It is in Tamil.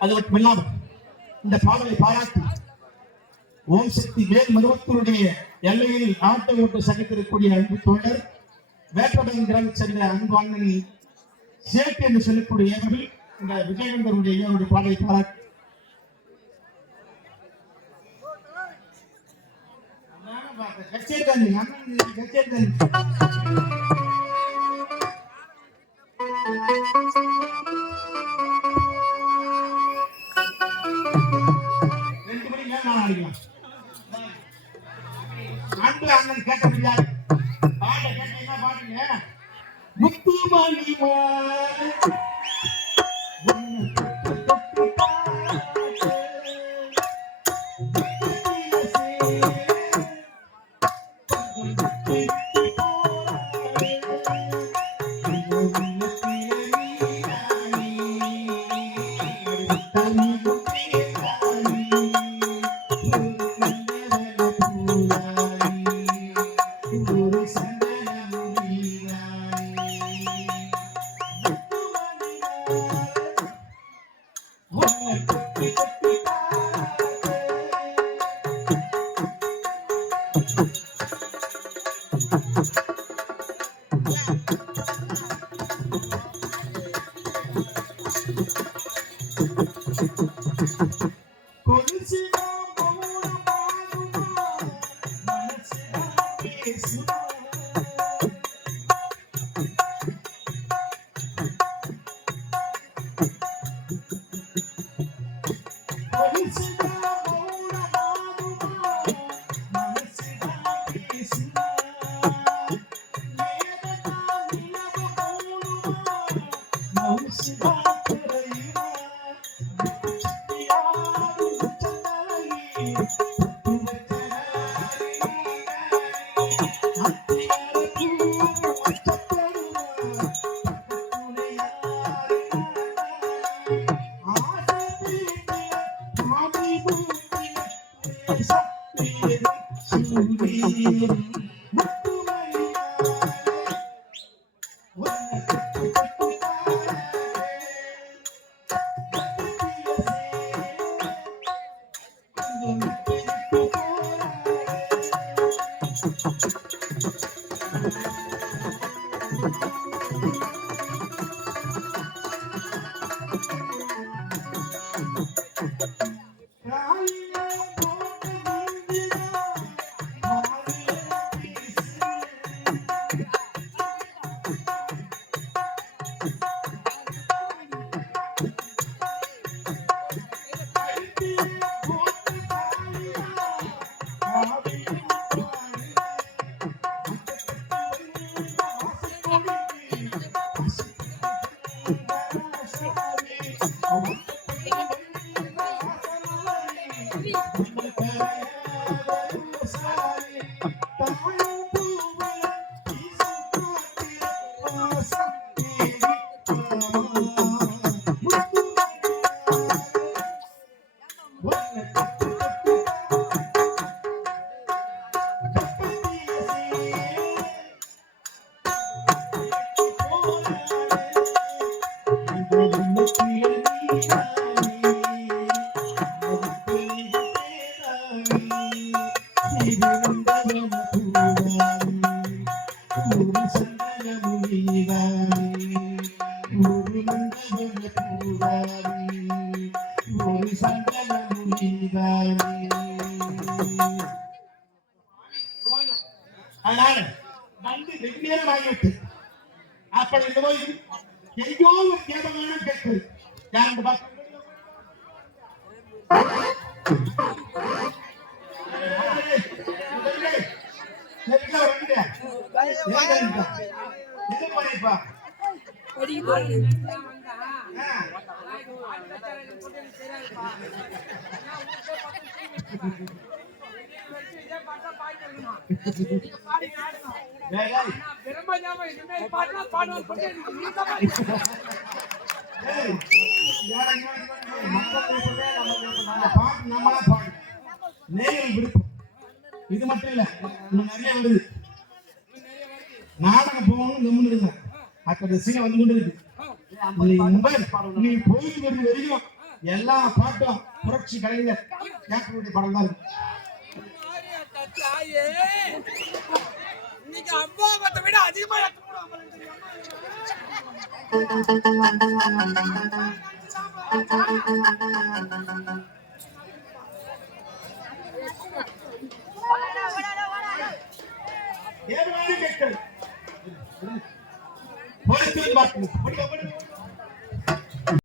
அது மட்டுமில்லாமல் இந்த பாடலை பாராட்டி ஓம் சக்தி வேல் மருவத்தூருடைய எல்லையில் ஆட்டை ஓட்டு சகித்திருக்கக்கூடிய அன்பு தோழர் வேட்டபடன் கிராமத்தை சேர்ந்த அன்பு அண்ணனி சேட்டு என்று சொல்லக்கூடியவர்கள் இந்த விஜயகந்தருடைய பாடலை பாராட்டி கச்சேரி கச்சேரி அண்ணன் கேட்க முடியாது. பாட்டை கேட்ட என்ன பாட்டுங்க? முத்துமணி வந்து வெகு நேரம் ஆகிவிட்டு அப்படி இந்த போய் எங்கோ ஒரு தேவமான கேட்குது யார் இது மட்டும் இல்ல நிறைய வருது நாடகம் போகணும் கம்முன்னு அக்கட சீனை வந்து கொண்டு இருக்கு நீ போயிட்டு வருது வரைக்கும் எல்லா பாட்டும் புரட்சி கலைஞர் கேட்கக்கூடிய படம் தான் இருக்கு. இன்னைக்கு அப்பாவத்தை விட அதிகமா ஏதுவான கேட்கள் பொறுத்து பார்க்கணும்.